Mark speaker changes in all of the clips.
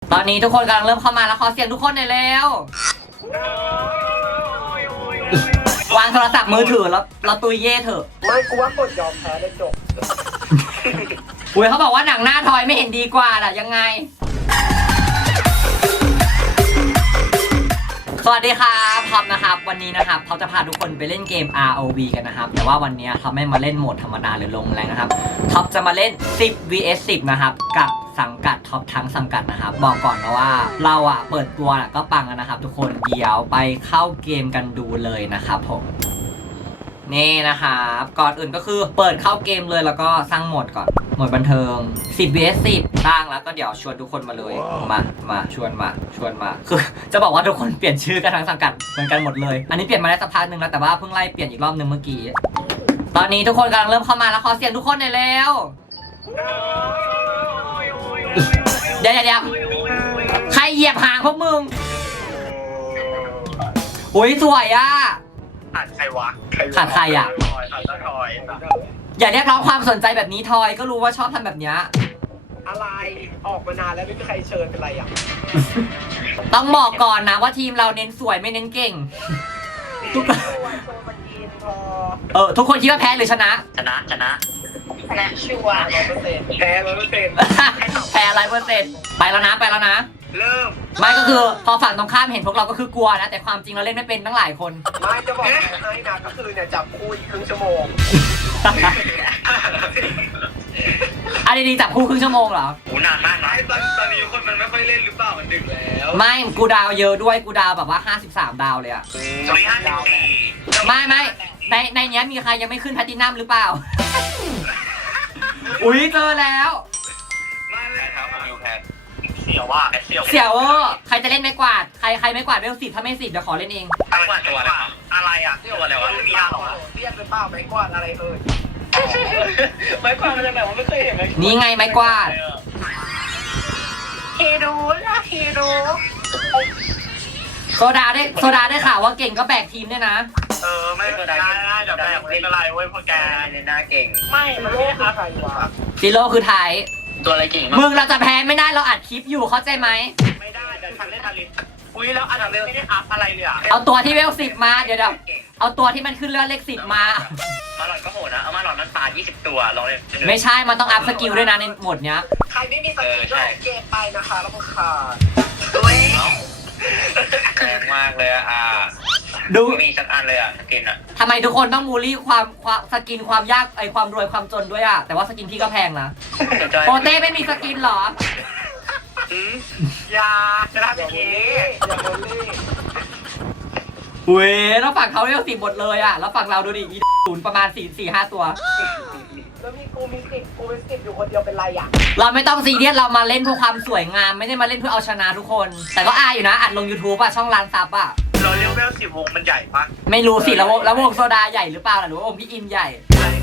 Speaker 1: ตอนนี้ทุกคนกำลังเริ่มเข้ามาแล้วขอเสียงทุกคนหน่อยเร็ววางโทรศัพท์มือถือแล้วเราตุยเย่เถอะ
Speaker 2: ไม่กูว่ากดยอมแพ้ได้จบ
Speaker 1: อุ้ยเขาบอกว่าหนังหน้าทอยไม่เห็นดีกว่าล่ะยังไงสวัสดีครับท็อปนะครับวันนี้นะครับท็อปจะพาทุกคนไปเล่นเกม ROV กันนะครับแต่ว่าวันนี้ท็อปไม่มาเล่นโหมดธรรมดาหรือลงแรงนะครับท็อปจะมาเล่น10 vs 10นะครับกับสังกัดท็อปทั้งสังกัดนะครับบอกก่อนนะว่าเราเปิดตัวก็ปังแล้วนะครับทุกคนเดี๋ยวไปเข้าเกมกันดูเลยนะครับผมนี่นะครับก่อนอื่นก็คือเปิดเข้าเกมเลยแล้วก็สร้างโหมดก่อนโหมดบันเทิง10 vs 10สร้างแล้วก็เดี๋ยวชวนทุกคนมาเลยมาชวนมาคือจะบอกว่าทุกคนเปลี่ยนชื่อกันทั้งสังกัดเหมือนกันหมดเลยอันนี้เปลี่ยนมาได้สักพักนึงแล้วแต่ว่าเพิ่งไล่เปลี่ยนอีกรอบนึงเมื่อกี้ตอนนี้ทุกคนกำลังเริ่มเข้ามาแล้วขอเสียงทุกคนหน่อยเร็วเดี๋ยวใครเหยียบหางพวกมึงอุ้ยสวย
Speaker 2: ขาดใครวะ
Speaker 1: ขาดใคร
Speaker 2: ขาดทอย
Speaker 1: อย่าเรียกร้องความสนใจแบบนี้ทอยก็รู้ว่าชอบทำแบบนี้
Speaker 2: อะไรออกมานานแล้วไม่มีใครเชิญเป็นไร
Speaker 1: ต้องบอกก่อนนะว่าทีมเราเน้นสวยไม่เน้นเก่งทุกคนคิดว่าแพ้หรือชนะ
Speaker 2: ชัวร์100%แพ้100%
Speaker 1: แพ้100%ไปแล้วนะ
Speaker 2: เริ่ม
Speaker 1: ไม่ก็คือพอฝั่งตรงข้ามเห็นพวกเราก็คือกลัวนะแต่ความจริงเราเล่นไม่เป็นตั้งหลายคน
Speaker 2: ไม่จะบอกให้นะก็คือเนี่ยจับคู่อีกครึ่งชั่วโมง
Speaker 1: อันนี้จับคู่ครึ่งชั่วโมงเหรอ
Speaker 2: โหนานมากนะตอนนี้คนมันไม่ค่อยเล่นหรือเปล่ามันดึกแล้ว
Speaker 1: ไม่กูดาวเยอะด้วยกูดาวแบบว่า53ดาวเลยไม่ในนี้มีใครยังไม่ขึ้นแพลตินัมหรือเปล่าอุ้ยเจอแล้ว
Speaker 2: มาเลยครับผมอยู่แพทเ
Speaker 1: สี่ยวใครจะเล่นไม้กวาดใครไม้กวาดเวล10ถ้าไม่10เดี๋ยวขอเล่นเอง
Speaker 2: ไม้กวาดตัวอะไรตัวอะไรวะมีหรอเรียกเป็นเปล่าไม้กวาดอะไรไม้กวาดมันจะแบบว่าไม่เคยเห็น
Speaker 1: นี่ไงไม้กวาด
Speaker 2: เฮโร่
Speaker 1: โซดาได้ข่าวว่าเก่งก็แบกทีมด้วยนะ
Speaker 2: ไม่โซดาจะแบกเล่นอะไรเว้ยพวกแกเล่นหน้าเก่งไม่มันไม่คือใครวะ
Speaker 1: ซีโร่คือไทย
Speaker 2: ตัวอะไรเก่งมาก
Speaker 1: มึงเราจะแพ้ไม่ได้เราอัดคลิปอยู่เข้าใจไหม
Speaker 2: ไม่ได้เดี๋ยวฉันเล่นอาริสอุ้ยแล้วอาริสไม่ได้อัพอะไรเลย
Speaker 1: เอาตัวที่เวล10มาเดี๋ยวเอาตัวที่มันขึ้นเลือดเลข10มา
Speaker 2: หลอดก็โหดนะเอามาหลอดนั้นปา20ตัวลองเลย
Speaker 1: ไม่ใช่มันต้องอัพสกิลด้วยนะในโหมดเนี้ย
Speaker 2: ใครไม่มีสกิลก็เกมไปนะคะแล้วก็ขาดแรงมากเลยดูมีสักอันเลยสกิน
Speaker 1: ทำไมทุกคนต้องบูลลี่ความสกินความยากความรวยความจนด้วยแต่ว่าสกินพี่ก็แพงนะโปเต้ไม่มีสกินหรอ
Speaker 2: อย่าจะทำอย่างนี้อย่าบูลลี่
Speaker 1: เว้ยแล้วฝั่งเขาเรียก10หมดเลยแล้วฝั่งเราดูดิศูนย์ประมาณ4-5ตัว
Speaker 2: แล้วมีกูเป็น10อยู่คนเดียวเป็นไร
Speaker 1: เราไม่ต้องซีเรียสเรามาเล่นเพื่อความสวยงามไม่ได้มาเล่นเพื่อเอาชนะทุกคนแต่ก็อยู่นะอัดลง YouTube ช่องล้านซับ
Speaker 2: เราเรียกว่า10วงมันใหญ่ปะ
Speaker 1: ไม่รู้สิแล้ววงโซดาใหญ่หรือเปล่าหรือว่าวงพี่อินใหญ่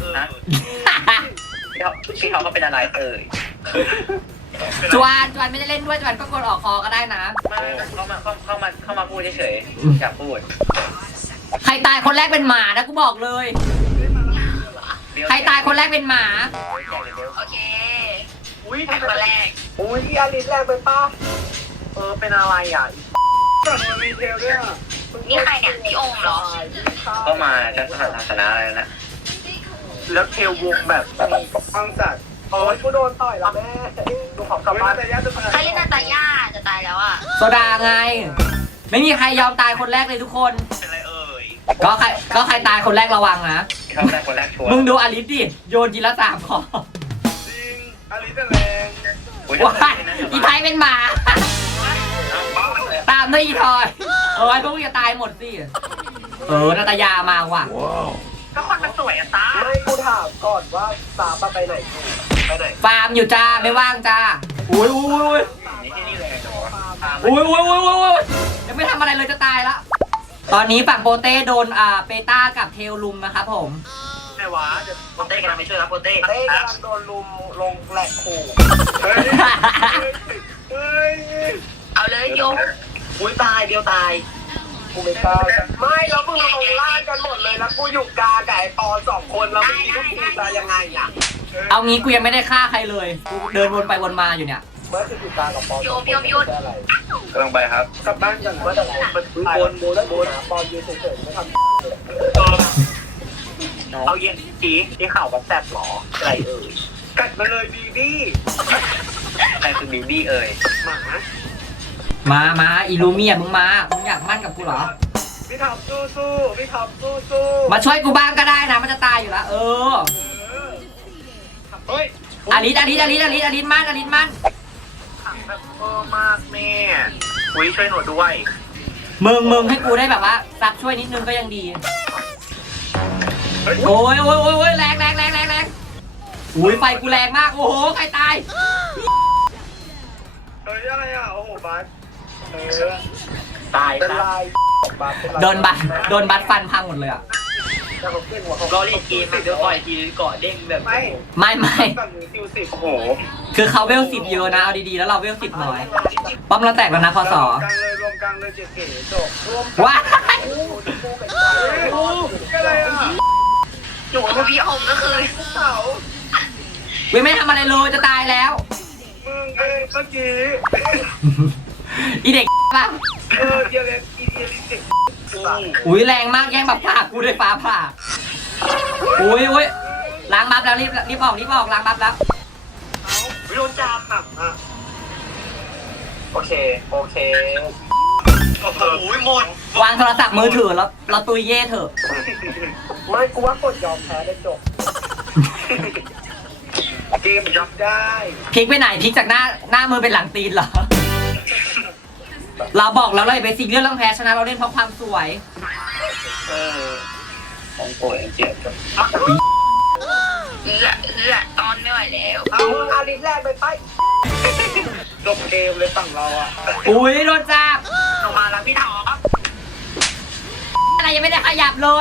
Speaker 2: พี่เขาเป็นอะไร
Speaker 1: จวนไม่ได้เล่นด้วยจวนก็กดออกคอก็ได้นะ
Speaker 2: เข้ามาพูดเฉยๆอยากพูด
Speaker 1: ใครตายคนแรกเป็นหมานะกูบอกเลยใครตายคนแรกเป็นหมา
Speaker 2: โอเคอุ้ยคนแรกอุ้ยอาริสแรกเป็นป้าเป็นอะไรมันมีเทลด้วย
Speaker 3: นี่ใครเนี่ยพี่โอมเหรอ
Speaker 2: ก็มาจะศาสนาอะไรนะแล้วเทลวงแบบฟังสัตว์โอ้ยกูโดนต่อยแล้วแม่ดูของกลับบ้าน
Speaker 3: ใครเล่นนาตาย่าจะตายแล้ว
Speaker 1: โซดาไงไม่มีใครยอมตายคนแรกเลยทุกคน
Speaker 2: เป็นไร
Speaker 1: ก็ใครตายคนแรกระวังนะ
Speaker 2: เขาตายคนแรกชัวร์
Speaker 1: มึงดูอลิสดิโยนทีละ3 ขอ
Speaker 2: จริงอลิสแรง
Speaker 1: ว้ายอีไทยเป็นหมาตามด้วยอีทอยพวกมึงจะตายหมดสินาตายามาว่ะ
Speaker 2: ก็คนมันสวยตาไม่กูถามก่อนว่าสาไปไหน
Speaker 1: ฟาร์มอยู่จ้าไม่ว่างจ้าอุ้ยยังไม่ทำอะไรเลยจะตายละตอนนี้ฝั่งโปเต้โดนเปต้ากับเทลลุมนะครับผม
Speaker 2: ไม่วะโปเต้กำลังไปช่วยครับโปเต้กำลังโดนลุมลงแหลกขู่
Speaker 3: เอาเลยโยก
Speaker 2: อุ้ยตายเดียวตายกูไม่กล้าไม่แล้วมึงลงล่างกันหมดเลยแล้วกูอยู่กลางกับไอ้ปอ2 คนแล้วมึงก็คือจะยังไง
Speaker 1: เอางี้กูยังไม่ได้ฆ่าใครเลยกูเดินวนไปวนมาอยู่เนี่ย
Speaker 2: เมื่อคืออยู่กลางกับปอน
Speaker 3: โยม
Speaker 2: อะไร
Speaker 4: กำลังไปครับ
Speaker 2: กลับบ้านกันว่าแต่มันบนปอนยืนเฉยๆไม่ทำ
Speaker 4: เอาเย็นจีที่ข่าวว่าแซ่บหรออะไรเอ่ย
Speaker 2: กัดมาเลยบีบี้
Speaker 4: ใครคือบีบี้เอ่ย
Speaker 2: หมา
Speaker 1: มาอีลูเมียมึงอยากมั่นกับกูเหรอ
Speaker 2: พี่ท็อปสู้พี่ท็อปสู้
Speaker 1: มาช่วยกูบ้างก็ได้นะมันจะตายอยู่แล้ว
Speaker 2: เฮ้ย
Speaker 1: อลิสมั่น
Speaker 4: ขังแบบมากแม่อุ้ยช่วยหนูด้วย
Speaker 1: มึงให้กูได้แบบว่าซับช่วยนิดนึงก็ยังดีโอ้ยแรงอุ้ยไฟกูแรงมากโอ้โหใครตาย
Speaker 2: เฮ้ยอะไรอ่ะโอ้โหบัส
Speaker 4: ตาย
Speaker 2: เป็น
Speaker 4: นะ
Speaker 2: ลายบัส
Speaker 1: โดนบัตฟันพังหมดเลยอ่ะ
Speaker 2: แล้วเขาขึ้นหัวเขา
Speaker 4: ก็เล่นเกมมันจะปล่อยทีเกาะเด้งแบบ
Speaker 2: ไม่
Speaker 1: ไม่
Speaker 2: ฝั่งนี้คิว10
Speaker 4: โอ้โห
Speaker 1: คือเขาเวล10เยอะนะเอาดีๆแล้วเราเวล10น้อยป้อมเราแตกแล้วนะพอสอ
Speaker 2: รวมกลางเลยเก๋จบรวม
Speaker 1: ว้า
Speaker 2: คู่เป็นอะไรอ่ะ
Speaker 3: หนูกับพี่อมก็คือ
Speaker 2: เสา
Speaker 1: วิไม่ทำอะไรเลยจะตายแล้ว
Speaker 2: มึงเองเมื่อกี้
Speaker 1: อีเด็กป่ะ
Speaker 2: เดียเล็กอีเดียลิสิก
Speaker 1: อุ้ยแรงมากแย่งแบบผ่ากูด้วยฟ้าผ่าอุ้ยล้างบัฟแล้วรีบออกล้างบัฟแล้ว
Speaker 2: วิโรจาหักอ่ะ
Speaker 4: โอเคโอ้โหหมด
Speaker 1: วางโทรศัพท์มือถือแล้วเราตุยเย่เถอะ
Speaker 2: ไม่กูว่ากดยอมแพ้ได้จบเกมยอมได้
Speaker 1: พลิกไปไหนพลิกจากหน้ามือเป็นหลังตีนเหรอ เราบอกแล้วเราอย่าไปซีเรียสเรื่องแพ้ชนะเราเล่นเพราะความสวย
Speaker 4: ของป่วยเจ็บกับ
Speaker 3: ตอนไม่ไหวแล้ว
Speaker 2: เอาอาริสแรกไปจบเกมเลยฝั่งเราอ่ะ
Speaker 1: อุ้ยโดนจับ
Speaker 4: ลงมาแล้วพี่ถอ
Speaker 1: อะไรยังไม่ได้ขยับเลย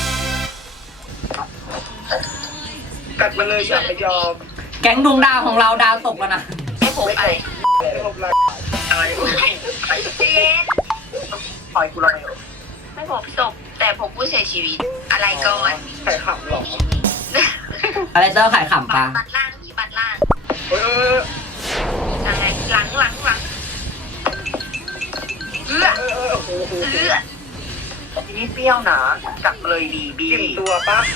Speaker 2: กัดมาเลยอย่าไปยอม
Speaker 1: แก๊งดวงดาวของเราดาวตกแล้วนะ
Speaker 3: ไม่ผมอะไร
Speaker 2: ไม่ทำไร
Speaker 4: อะไร
Speaker 3: เจน
Speaker 4: ปล่อยกูลงไป
Speaker 3: ไม่ผมศพแต่ผมผู้เสียชีวิตอะไรก่อน
Speaker 2: ไข่ขับหรอ
Speaker 1: อะไรเจ้าขายขำปะ
Speaker 3: บัตรล่างพี่บัตรล่าง
Speaker 2: เฮ้ย
Speaker 3: อะไรหลังเอื้อ
Speaker 2: โอ้โห
Speaker 3: เอื้อ
Speaker 4: ทีนี้เปรี้ยวนะกลับเลยดีบี
Speaker 2: กินตัวปะ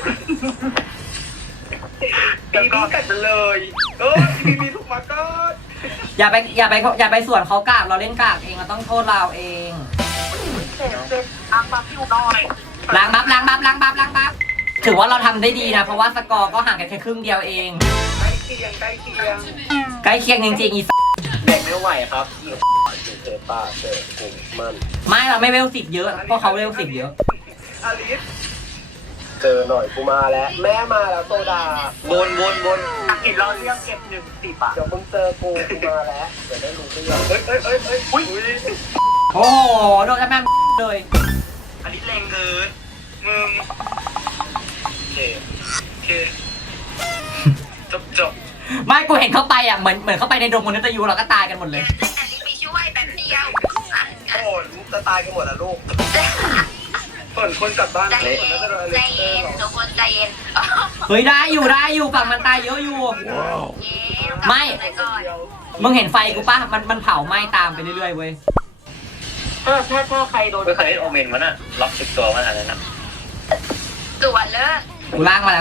Speaker 2: บีบีกัดมาเลยบีบีถูกมาก็
Speaker 1: อย่าไปส่วนเขากากเราเล่นกากเองเราต้องโทษเราเอง
Speaker 4: เสร็จทำมาพิ้วน้อย
Speaker 1: ล้างบัฟถือว่าเราทำได้ดีนะเพราะว่าสกอร์ก็ห่างกันแค่ครึ่งเดียวเอง
Speaker 2: ใกล้เคียง
Speaker 1: ใกล้เคียงจริงๆอี
Speaker 4: เด็กไม่ไหวครับ
Speaker 2: เจอป้าเจอกูมัน
Speaker 1: ไม่เราไม่เวล10เยอะเพราะเขาเวล10เยอะ
Speaker 2: อาริสเจอหน่อยกูมาแล้วแม่มาแล้วโซดา
Speaker 4: บนเห็นเราเรียกเก็บ1 10อ่ะ
Speaker 2: เดี๋ยวมึงเจอกูมาแล้วเดี๋ยวได้รู้เรื่องอุ้ย
Speaker 1: โอ้โหโดนแม่เลย
Speaker 4: อันนี้แรงเกินมึงโอเคจบ
Speaker 1: ไม่กูเห็นเขาไปอ่ะเหมือนเขาไปในดงมนุษย์ยูเราก็ตายกันหมดเลย
Speaker 3: แต่ลิไปช่วยแป๊บเดียว
Speaker 2: โอ้ลูกจะตายกันหมดแล้วลูกเปิดคนกลับบ้าน
Speaker 3: ใจเย็นทุกคนใจเย็น
Speaker 1: เฮ้ยได้อยู่ฝั่งมันตายเยอะอยู่ ไม่ มึงเห็นไฟกูปะมันเผาไหม้ตามไปเรื่อยๆเว้ย
Speaker 4: ถ้าใครโดนไม่เคยเล่นโอเมนมันอะล็อก10 ตัวมันอะไรนะ
Speaker 3: ส่วนเลิก
Speaker 1: กูล่างมาแล้ว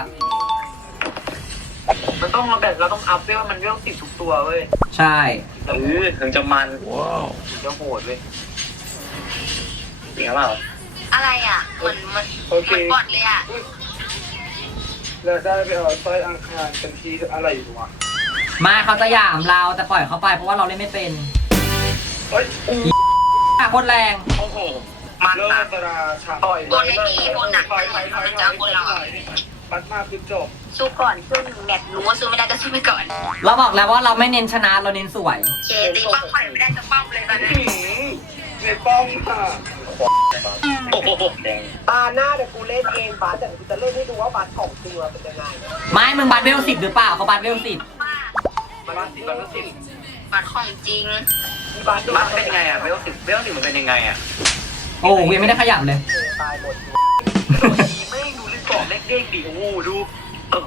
Speaker 4: มันต้องเราต้องอัพเวลมันเวล10 ทุกตัวเว้ย
Speaker 1: ใช่
Speaker 4: ถึงจะมันจะโหดเว้ยจริงหรือเปล่า
Speaker 3: อะไรอ่ะมันบอดเลยอ่ะ
Speaker 2: แล้วได้ไปเอาสร้อยอังคารเป็นที่อะไรอยู่วะ
Speaker 1: มาเขาจะหยามเราแต่ปล่อยเขาไปเพราะว่าเราเล่นไม่เป็น
Speaker 2: เฮ้ย
Speaker 1: โคตรแรง
Speaker 4: โอ้โหมัน
Speaker 2: เริ่ม
Speaker 4: นะ
Speaker 2: ตราชาต่อย
Speaker 3: บนไอ้นี่บนหนักมันจะบนเรา
Speaker 2: ปัดมาคือจบ
Speaker 3: สู้ก่อนสู้แมตช์รู้ว่าสู้ไม่ได้ก็สู้ไปก่อน
Speaker 1: เราบอกแล้วว่าเราไม่เน้นชนะเราเน้นสวย
Speaker 3: เคตีป้อมไข่ไม่ได้จะป้อมเลยตอนนี้
Speaker 2: ในป้องค่ะ
Speaker 4: โอ้โหแดง
Speaker 2: ตาหน้าเดี๋ยวกูเล่นเองบาสแต่กูจะเล่นให้ดูว่าบาสของจริงเราเป็นยังไง
Speaker 1: ไม่มึงบัตเวล10หรือเปล่าเขาบัตเวล10
Speaker 2: บาส10
Speaker 3: บัตรของจริง
Speaker 2: บาส
Speaker 4: มันเป็นไงอะเวล10มันเป็นยังไงอะ
Speaker 1: โอ้ยังไม่ได้ขยับเลย
Speaker 2: ตายหมด
Speaker 4: ไม่ดูเลยเกาะเล็กเด้งดิโอ้โหดู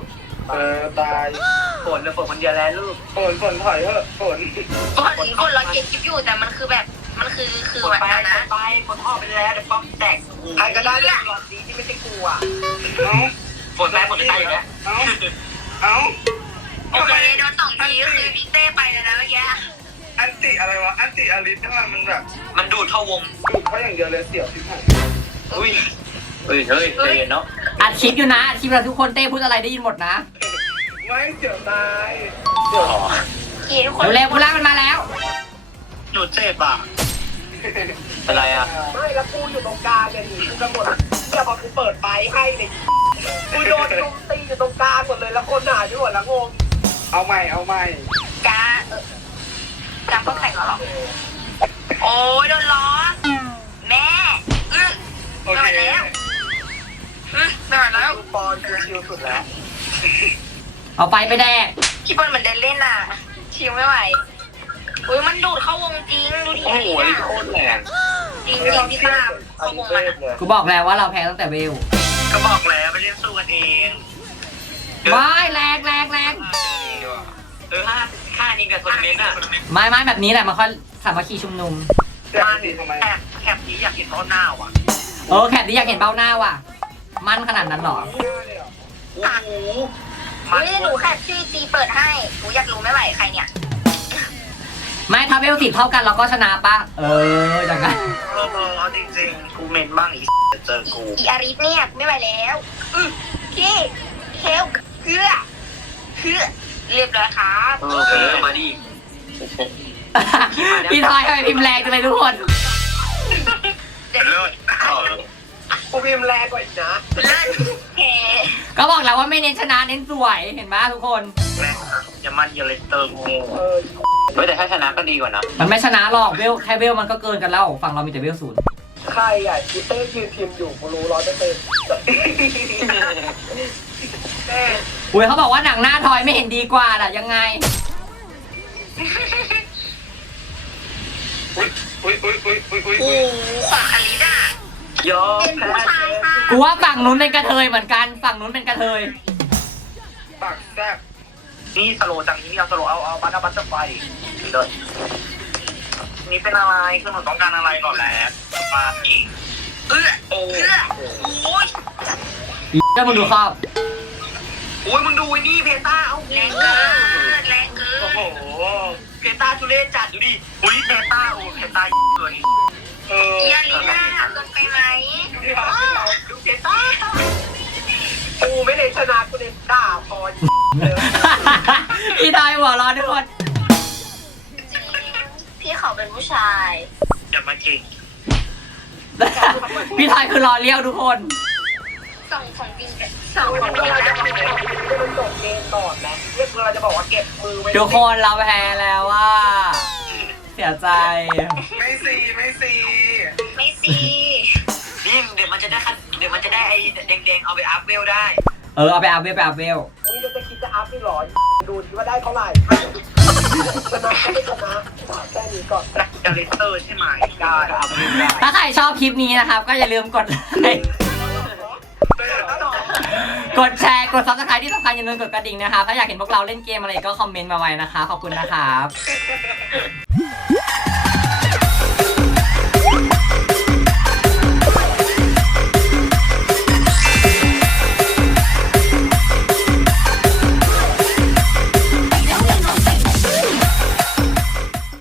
Speaker 2: ตาย
Speaker 4: ฝนเลยฝนคนเดียวแล้วลูก
Speaker 2: ฝนถอยเถอะฝน
Speaker 3: คนเราเก็บคลิปอยู่แต่มันคือแบบมันคือ
Speaker 4: ฝน
Speaker 3: แบบ
Speaker 4: ไป
Speaker 3: นั้นนะ
Speaker 4: ไปฝนออกไปแล้วเดี๋ยวป๊อปแตก
Speaker 2: ใครก็ได้เรื่องหลอดดีที่ไม่ใช่กูอ่ะ
Speaker 4: ฝนไปฝนจะตายอยู่แล้ว
Speaker 2: เอ้า
Speaker 3: โอเคโดน2 ทีคือพี่เต้ไปแล้วนะเมื่อกี้
Speaker 2: อันติอะไรวะอันติอลิสทำไมมันแบบ
Speaker 4: มันดูดเข้าวง
Speaker 2: ดูดเขาอย่างเดียวเลยเสียวชิบหาย
Speaker 4: อุ้ยเฮ้ยใจเย็นเนาะ
Speaker 1: อัดคลิปอยู่นะอัดคลิปเราทุกคนเต้พูดอะไรได้ยินหมดนะ
Speaker 2: ไม่เสียวตาย
Speaker 3: กีทุกคน
Speaker 1: เร็วๆพูดล่ามันมาแล้ว
Speaker 4: หนูเจ็บอ่ะอะไรอ่ะ
Speaker 2: ไม่แล้วกูอยู่ตรงกลางเนี่ยหนีกูกันหมดเนี่ยพอกูเปิดไฟให้เนี่ยกูโดนลุมตีอยู่ตรงกลางหมดเลยแล้วคนหาอยู่หมดแล้วงงเอาใหม่
Speaker 3: กาจำพวกแข่งเหรอโอ้ยโดนล้อแม่ไม่ไหวแล้วไม่ไหวแล้ว
Speaker 2: ปอนกูชิวสุดแล้ว
Speaker 1: เอาไปไปแดก
Speaker 3: พี่บอลเหมือนเดินเล่นอ่ะชิวไม่ไหวอุ้ยมันดูดเข้าวงจริงดูดิ
Speaker 4: โอ้โหนี่โคตรแรง
Speaker 3: จริงพี่ตาเข้าวงมันอ่ะ
Speaker 1: กูบอกแล้วว่าเราแพ้ตั้งแต่เวล
Speaker 4: ก็บอกแล้วไปเล่นสู้กันเอง
Speaker 1: ว้ายแรง
Speaker 4: ค่านี้กับคนเม้นอ่ะ
Speaker 1: ไม่แบบนี้แหละมันค่อยสามัคคีชุมนุม
Speaker 4: แคบนี้อยากเห็นต้นหน้าว่ะ
Speaker 1: แคปนี้อยากเห็นเบ้าหน้าว่ะ มันขนาดนั้นหรอ
Speaker 4: โอ้โห
Speaker 3: เฮ้ยหนูแค่ชื่อจีเปิดให้หนูอยากรู้ไม่ไหวใครเนี่ย
Speaker 1: ไม่ถ้าเวล10เท่ากันเราก็ชนะปะอย่างนั้น
Speaker 4: เอาจริงๆกูเม้นบ้างอีเจอกู
Speaker 3: อีอาริสเนี่ยไม่ไหวแล้วพี่เฮลเพื่อเรียบร้อยครับ
Speaker 4: มาดิ
Speaker 1: พี่ทอยทำไมพิมพ์แรงจังเลยทุกคน
Speaker 4: เลิศ
Speaker 2: กูพิมพ์แรงกว่าอีกนะ
Speaker 3: เลิศเฮ
Speaker 1: ก็บอกแล้วว่าไม่เน้นชนะเน้นสวยเห็นไหมทุกคน
Speaker 4: แรงอย่ามันอย่าเลยเติมงูเฮ้ยแต่ถ้าชนะก็ดีกว่านะ
Speaker 1: มันไม่ชนะหรอกเวลแค่เวลมันก็เกินกันแล้วฝั่งเรามีแต่เวล0
Speaker 2: ใครอ่ะกูเต้ยืนพิมพ์อยู่กูรู้100%
Speaker 1: อุ้ยเขาบอกว่าหนังหน้าทอยไม่เห็นดีกว่าล่ะยังไง
Speaker 3: โอ้ของอาริสอ่ะ
Speaker 4: ยอม
Speaker 3: เป็นผู้ชายค่ะ
Speaker 1: กูว่าฝั่งนู้นเป็นกระเทยเหมือนกันฝั่งนู้นเป็นกระเทย
Speaker 2: ปากแซ่บ
Speaker 4: นี่สโลจังนี่เอาสโลเอาบัตเตอร์ไฟเดินนี่เป็นอะไรคือหนูต้องการอะไรก่อนแล้วมาอีกโอ้ย
Speaker 1: เจ้ามึงดูครอบ
Speaker 4: โอ้ยมึงดูไอ้นี่เพต้าเอา
Speaker 3: แรงเกินแรงเกิน
Speaker 4: โอ้โหเพต้าทุเรศจัดดูดิอุ้ยเพต้าโอ้เพต้าตัวนี้
Speaker 3: อีอาริสน่ะเกินไปไหม
Speaker 4: ดูเพต้า
Speaker 2: กูไม่ได้ชนะกูเน้นด่าพอ
Speaker 1: พี่ทอยหัวเร้อนทุกคน
Speaker 3: พี่เขาเป็นผู้ชาย
Speaker 4: อย่ามาเก่ง
Speaker 1: พี่ทอยคือรอเลี้ยวทุกคน
Speaker 3: ส่งของจริงกันส่ง
Speaker 2: กู
Speaker 3: ของจริง
Speaker 2: เราจะ
Speaker 3: กัน
Speaker 2: มันจบเกมก่อนนะเรียกเราจะบอกว่าเก็บมือไว้
Speaker 1: ทุกคนเราแพ้แล้วว่า เสียใจ
Speaker 2: ไม่ซี
Speaker 3: ไม่สิ
Speaker 4: นี่เดี๋ยวมันจะได้ไอ้แดงๆเอาไปอัพเวลได้
Speaker 1: เอาไปอัพเวล
Speaker 2: มึงจะคิดจะอัพนี่หรอดูดิว่าได้เท่าไหร่ชนะก็ไม่ชนะแค่นี้ก่อน
Speaker 4: เดลิเตอร์ใช่ไหมได้อัพเวลได้
Speaker 1: ถ้าใครชอบคลิปนี้นะครับ ก็อย่าลืมกดไลค์กดแชร์ กด subscribe ที่สำคัญอย่าลืมกดกระดิ่งนะครับ ถ้าอยากเห็นพวกเราเล่นเกมอะไรก็คอมเมนต์มาไว้นะคะ ขอบคุณนะครับ